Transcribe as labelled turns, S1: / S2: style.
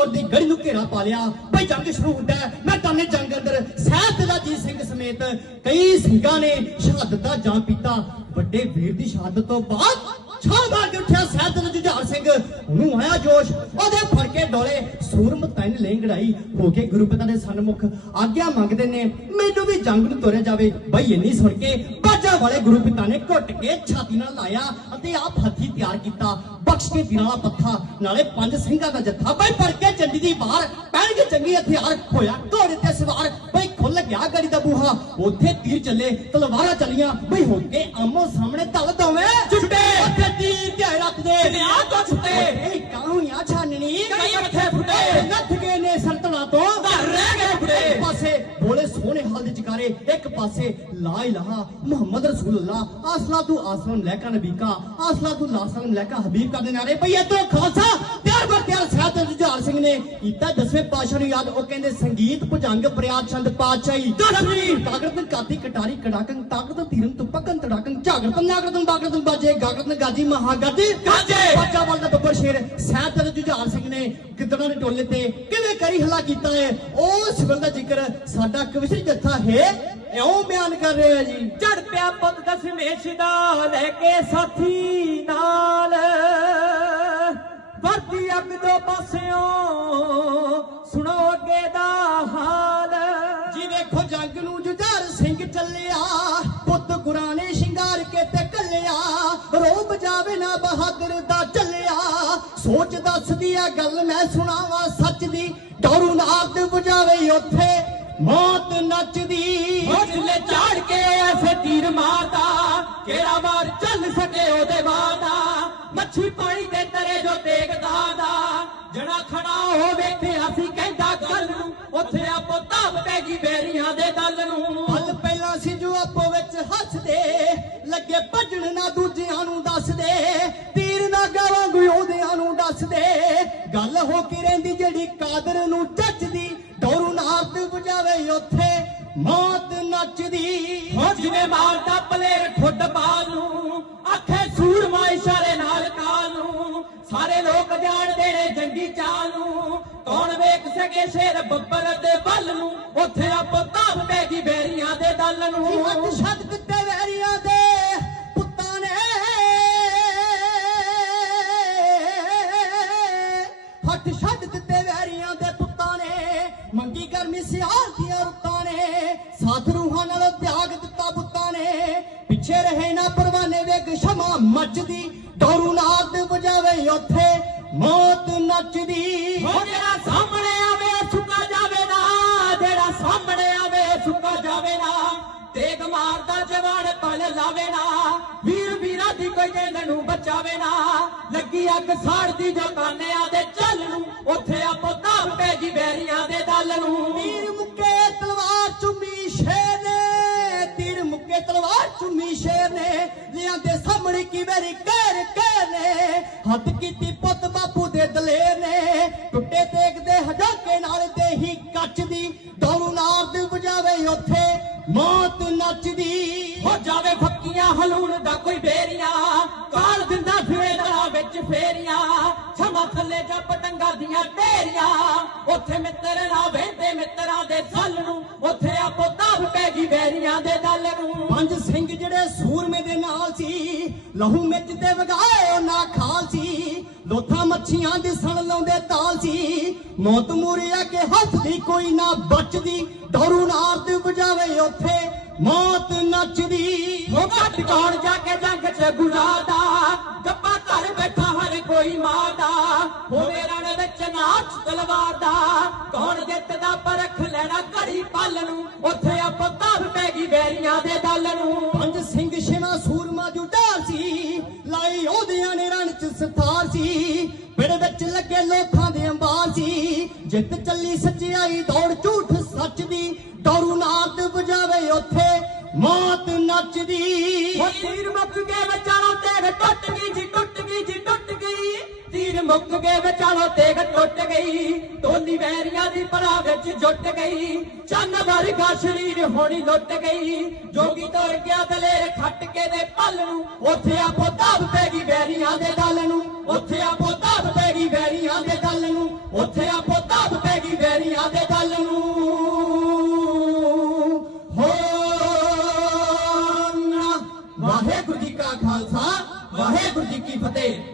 S1: ਚਮਕੌਰ ਦੀ ਗੜੀ ਨੂੰ ਘੇਰਾ ਪਾ ਲਿਆ। ਭਈ ਜੰਗ ਸ਼ੁਰੂ ਹੁੰਦਾ ਹੈ। ਮੈਦਾਨੇ ਜੰਗ ਅੰਦਰ ਸਹਿਬਜ਼ਾਦਾ ਜੀ ਸਿੰਘ ਸਮੇਤ ਕਈ ਸਿੰਘਾਂ ਨੇ ਸ਼ਹਾਦਤ ਦਾ ਪੀਤਾ। ਵੱਡੇ ਵੀਰ ਦੀ ਸ਼ਹਾਦਤ ਤੋਂ ਬਾਅਦ ਛਾਲ ਮਾਰ ਕੇ ਉੱਠਿਆ ਸਹਿਬਜ਼ਾਦਾ ਜੁਝਾਰ ਸਿੰਘ। ਉਹਨੂੰ ਆਇਆ ਜੋਸ਼। ਉਹਦੇ ਫੜ ਕੇ ਡੋਲੇ ਸੂਰਮ ਤੈਨ ਲੇਂਗੜਾਈ ਹੋ ਕੇ ਗੁਰੂ ਪਿਤਾ ਦੇ ਸਨਮੁਖ ਆਗਿਆ ਮੰਗਦੇ ਨੇ। ਮੈਨੂੰ ਵੀ ਜੰਗ ਨੂੰ ਤੋਰਿਆ ਜਾਵੇ। ਬਈ ਇੰਨੀ ਸੁਣ ਕੇ ਬਾਜਾ ਵਾਲੇ ਗੁਰੂ ਪਿਤਾ ਨੇ ਘੁੱਟ ਕੇ ਛਾਤੀ ਨਾਲ ਲਾਇਆ ਅਤੇ ਆਪ ਹੱਥੀ ਤਿਆਰ ਕੀਤਾ। ਬਖਸ਼ ਕੇ ਦਿਨਾਂ ਵਾਲਾ ਪੱਥਾ, ਨਾਲੇ ਪੰਜ ਸਿੰਘਾਂ ਦਾ ਜੱਥਾ। ਬਈ ਫੜ ਕੇ ਚੰਡੀ ਦੀ ਬਾਹਰ ਪੈਣਗੇ ਚੰਗੀ ਹਥਿਆਰ ਹੋਇਆ ਘੋੜੇ ਤੇ ਸਵਾਰ। ਬਈ ਖੁੱਲ ਗਿਆ ਗੜੀ ਦਾ ਬੂਹਾ, ਉੱਥੇ ਤੀਰ ਚੱਲੇ, ਤਲਵਾਰਾਂ ਚੱਲੀਆਂ। ਬਈ ਹੋ ਕੇ ਆਮੋ ਸਾਹਮਣੇ ਪਾਸੇ ਬੋਲੇ ਸੋਹਣੇ ਹਾਲ ਦੇ ਚਕਾਰੇ ਇੱਕ ਪਾਸੇ ਲਾ ਇਲਾਹਾ ਮੁਹੰਮਦ ਰਸੂਲullah ਆਸਲਾ ਤੂੰ ਆਸਲਮ ਲੈਕਾ ਨਬੀ ਕਾ ਆਸਲਾ ਤੂੰ ਲਾਸਲਮ ਲੈਕਾ ਹਬੀਬ ਕਰਦੇ ਨਾਰੇ, ਭਈ ਇਧਰੋਂ ਖਾਲਸਾ ਨੇ ਕੀਤਾ ਦਸਵੇਂ ਪਾਸ਼ਾ ਨੂੰ ਯਾਦ ਉਹ ਕਹਿੰਦੇ ਸੰਗੀਤ ਭੁਜੰਗ ਪ੍ਰਿਆਦ ਛੰਦ ਪਾਤਸ਼ਾਹੀ। ਦਸਵੀਂ। ਕਾਗਰਤਨ ਕਾਤੀ ਕਟਾਰੀ ਕੜਾਕਨ ਤਾਕਤ ਤੀਰਨ ਤੁਪਕਨ ਤੜਾਕਨ ਝਾਗਰਤਨ ਨਾਗਰਤਨ ਬਾਗਰਤਨ ਬਾਜੇ ਗਾਗਰਤਨ ਗਾਜੀ ਮਹਾਗਾਜੀ।
S2: ਗਾਜੇ।
S1: ਬਾਜਾ ਵਾਲ ਦਾ ਬੱਬਰ ਸ਼ੇਰ ਸਾਹਿਬ ਜੁਝਾਰ ਸਿੰਘ ਨੇ ਕਿਦਣਾ ਦੇ ਟੋਲੇ ਤੇ ਕਿਵੇਂ ਕਰੀ ਹਲਾ ਕੀਤਾ ਹੈ ਉਸ ਵੇਲੇ ਦਾ ਜ਼ਿਕਰ ਸਾਡਾ ਕਵਿਸ਼ਰੀ ਜੱਥਾ ਹੈ ਇਉਂ ਬਿਆਨ ਕਰ ਰਿਹਾ ਹੈ ਜੀ।
S2: ਚੜ ਪਿਆ ਪੁੱਤ ਦਸਮੇਸ਼ ਦਾ ਲੈ ਕੇ ਸਾਥੀ ਨਾਲ। ਅੱਗ ਦੋ ਪਾਸਿਓਂ ਸੁਣੋ ਅੱਗੇ ਦਾ ਹਾਲ।
S1: ਜੀ ਵੇਖੋ ਜੰਗ ਨੂੰ ਜੁਝਾਰ ਸਿੰਘ ਚੱਲਿਆ ਪੁੱਤ ਗੁਰਾਨੇ ਸ਼ਿੰਗਾਰ ਕੇ ਤੇ ਕੱਲਿਆ ਰੋਬ ਜਾਵੇ ਨਾ ਬਹਾਦਰ ਦਾ ਚੱਲਿਆ। ਸੋਚ ਦੱਸਦੀ ਆ ਗੱਲ ਮੈਂ ਸੁਣਾਵਾਂ ਸੱਚ ਦੀ ਡਰੂ ਨਾਦ ਬੁਝਾਵੇ ਉੱਥੇ ਮੌਤ ਨੱਚਦੀ।
S2: ਹੌਸਲੇ ਝਾੜ ਕੇ ਐਸੇ ਤੀਰ ਮਾਰਦਾ ਕਿਹੜਾ ਵਾਰ ਚੱਲ ਸਕੇ ਉਹਦੇ ਵਾਦਾ ਮੱਛੀ ਪਾਣੀ ਦੇ ਤਰੇ ਜੋ ਦੇਖਦਾ ਦਾ। ਜਣਾ ਖੜਾ ਹੋ ਵੇਖਿਆ ਸੀ ਕਹਿੰਦਾ ਗੱਲ ਨੂੰ ਉੱਥੇ ਆਪੋ ਧਾਪ ਪੈ ਗਈ ਬੇਰੀਆਂ ਦੇ ਦਲ ਨੂੰ।
S1: ਹਲ ਪਹਿਲਾਂ ਸੀ ਜੋ ਆਪੋ ਵਿੱਚ ਹੱਸਦੇ ਲੱਗੇ ਭੱਜਣ ਨਾ ਦੂਜਿਆਂ ਨੂੰ ਦੱਸਦੇ ਤੀਰ ਨਾ ਗਾਵਾਂਗੇ ਉਹਦਿਆਂ ਨੂੰ ਦੱਸਦੇ। ਗੱਲ ਹੋ ਕੇ ਰਹਿੰਦੀ ਜਿਹੜੀ ਕਾਦਰ ਨੂੰ ਚੱਜਦੀ ਡੋਰੂ ਨਾਦ ਬੁਝਾਵੇ ਉੱਥੇ ਮੌਤ ਨੱਚਦੀ।
S2: ਹੋ ਜਿਵੇਂ ਮਾਰਦਾ ਪਲੇਰ ਠੁੱਡ ਬਾਲ ਨੂੰ ਆਖੇ ਸੂਰਮਾ ਇਸ਼ਾਰੇ ਨਾਲ ਸਾਰੇ ਲੋਕ ਜਾਣ ਦੇਣੇ ਜੰਗੀ ਚਾਲ ਨੂੰ। ਕੌਣ ਵੇਖ ਸਕੇ ਸ਼ੇਰ ਬੱਬਰ ਦੇ ਬਲ ਨੂੰ। ਉੱਥੇ ਆਪੋ ਧਾਪ ਪੈ ਗਈ ਬੇਰੀਆਂ ਦੇ ਦਲ
S1: ਹੱਥ ਛੱਡ ਦਿੱਤੇ ਵੈਰੀਆਂ ਦੇ ਪੁੱਤਾਂ ਨੇ। ਹੱਥ ਛੱਡ ਦਿੱਤੇ ਵੈਰੀਆਂ ਦੇ ਪੁੱਤਾਂ ਨੇ। ਮੰਗੀ ਗਰਮੀ ਸਿਆਲ ਦੀਆਂ ਰੁੱਤਾਂ ਨੇ। ਸਾਥ ਰੂਹਾਂ ਨਾਲ ਤਿਆਗ ਦਿੱਤਾ ਪੁੱਤਾਂ ਨੇ। ਪਿੱਛੇ ਰਹੇ ਨਾ ਪਰਵਾਨੇ ਵੇਗ ਸ਼ਮਾ ਮੱਚਦੀ। ਉੱਥੇ ਮੌਤ ਨੱਚਦੀ।
S2: ਹੋ ਜਿਹੜਾ ਸਾਹਮਣੇ ਆਵੇ, ਸੁੱਕਾ ਜਾਵੇ ਨਾ। ਜਿਹੜਾ ਸਾਹਮਣੇ ਆਵੇ, ਸੁੱਕਾ ਜਾਵੇ ਨਾ। ਤੇਗ ਮਾਰਦਾ ਜਵਾਨ ਪਲ ਲਾਵੇ ਨਾ। ਵੀਰ ਵੀਰਾਂ ਦੀ ਕੋਈ ਜਿੰਦ ਨੂੰ ਬਚਾਵੇ ਨਾ। ਲੱਗੀ ਅੱਗ ਸਾੜਦੀ ਜੋ ਕਾਨਿਆਂ ਦੇ ਚੱਲ ਨੂੰ। ਉੱਥੇ ਆਪੋ ਧਾਪ ਪੈ ਗਈ ਬੈਰੀਆਂ ਦੇ ਦਲ ਨੂੰ।
S1: ਤੀਰ ਮੁੱਕੇ ਤਲਵਾਰ ਚੁੰਮੀ ਸ਼ੇਰ ਨੇ। ਤੀਰ ਮੁੱਕੇ ਤਲਵਾਰ ਚੁੰਮੀ ਸ਼ੇਰ ਨੇ। ਲਿਆਂਦੇ ਸਾਹਮਣੇ ਕੀ ਮੇਰੀ ਕਹਿਰ ਕਹਿਰ ਨੇ ਕੀਤੀ ਪੁੱਤ ਬਾਪੂ ਦੇ ਦਲੇਰ ਨੇ। ਟੁੱਟੇ ਦੇਖਦੇ ਹਜਾਕੇ ਨਾਲ ਤੇ ਕੱਚ ਦੀ ਡੋਰੂ ਨਾਦ ਵਜਾਵੇ ਉੱਥੇ, ਮੌਤ ਨੱਚਦੀ।
S2: ਹੋ ਜਾਵੇ ਫੱਕੀਆਂ ਹਲੂਣ ਦਾ ਕੋਈ ਬੇਰੀਆਂ, ਕਾਲ ਦਿੰਦਾ ਫਿਰੇ ਦਰਾ ਵਿੱਚ ਫੇਰੀਆਂ ਛਮਾ ਥੱਲੇ ਜਾ ਪਟੰਗਾ ਦੀਆਂ ਢੇਰੀਆਂ, ਉੱਥੇ ਮਿੱਤਰ ਨਾ ਵੇਂਦੇ
S1: ਲਹੂ ਮਿੱਚ ਤੇ ਵਗਾਏ ਨਾ ਖਾਲ ਸੀ ਲੋਥਾ ਮੱਛੀਆਂ ਦੇ ਸਣ ਲਾਉਂਦੇ ਤਾਲ ਸੀ ਮੌਤ ਮੂਰਿਆ ਕੇ ਹੱਥ ਦੀ ਕੋਈ ਨਾ ਬਚਦੀ। ਡਰੂ ਨਾਦ ਵਜਾਵੇ ਉੱਥੇ ਮੌਤ ਨੱਚਦੀ।
S2: ਉਹ ਘੱਟ ਕੌਣ ਜਾ ਕੇ ਜੰਗ 'ਚ ਗੁਜ਼ਾਰਦਾ? ਗੱਪਾ ਘਰ ਬੈਠਾ ਹਰ ਕੋਈ ਮਾਰਦਾ। ਹੋਵੇ ਰਣ ਵਿੱਚ ਨਾਚ ਤਲਵਾਰ ਦਾ ਕੌਣ ਜਿੱਤਦਾ ਪਰਖ ਲੈਣਾ ਘੜੀ ਪਲ ਨੂੰ। ਉੱਥੇ ਆਪੋ ਧਾਪ ਪੈ ਗਈ ਦੇ ਦਲ ਨੂੰ।
S1: ਪੰਜ ਸਿੰਘ, ਛੇਵਾਂ ਸੂਰਮਾ ਜੁਟਾਰ ਨੇ ਸੀ ਪਿੜ ਵਿੱਚ ਲੱਗੇ ਲੋਥਾਂ ਦੇ ਅੰਬਾਰ ਸੀ। ਜਿੱਤ ਚੱਲੀ ਸੱਚਾਈ ਦੌੜ ਝੂਠ ਸੱਚ ਦੀ ਡਰੂ ਨਾਦ ਵਜਾਵੇ ਉੱਥੇ, ਮੌਤ ਨੱਚਦੀ
S2: ਉਹ ਤੀਰ ਮੁੱਕ ਗਏ ਵਿਚਾਲੋਂ ਤੇਗ ਟੁੱਟ ਗਈ ਜੀ, ਟੁੱਟ ਗਈ ਜੀ, ਟੁੱਟ ਗਈ। ਤੀਰ ਮੁੱਕ ਗਏ ਵਿਚਾਲੋਂ ਤੇਗ ਟੁੱਟ ਗਈ। ਟੋਲੀ ਵੈਰੀਆਂ ਦੀ ਪਰਾ ਵਿੱਚ ਜੁੱਟ ਗਈ। ਚੰਨ ਵਰਗਾ ਸਰੀਰ ਹੋਣੀ ਲੁੱਟ ਗਈ। ਜੋਗੀ ਤੁਰ ਗਿਆ ਦਲੇਰ ਖੱਟ ਕੇ ਦੇ ਪਲ ਨੂੰ, ਉੱਥੇ ਆਪੋ ਜੀ ਕੀ ਫਤਿਹ?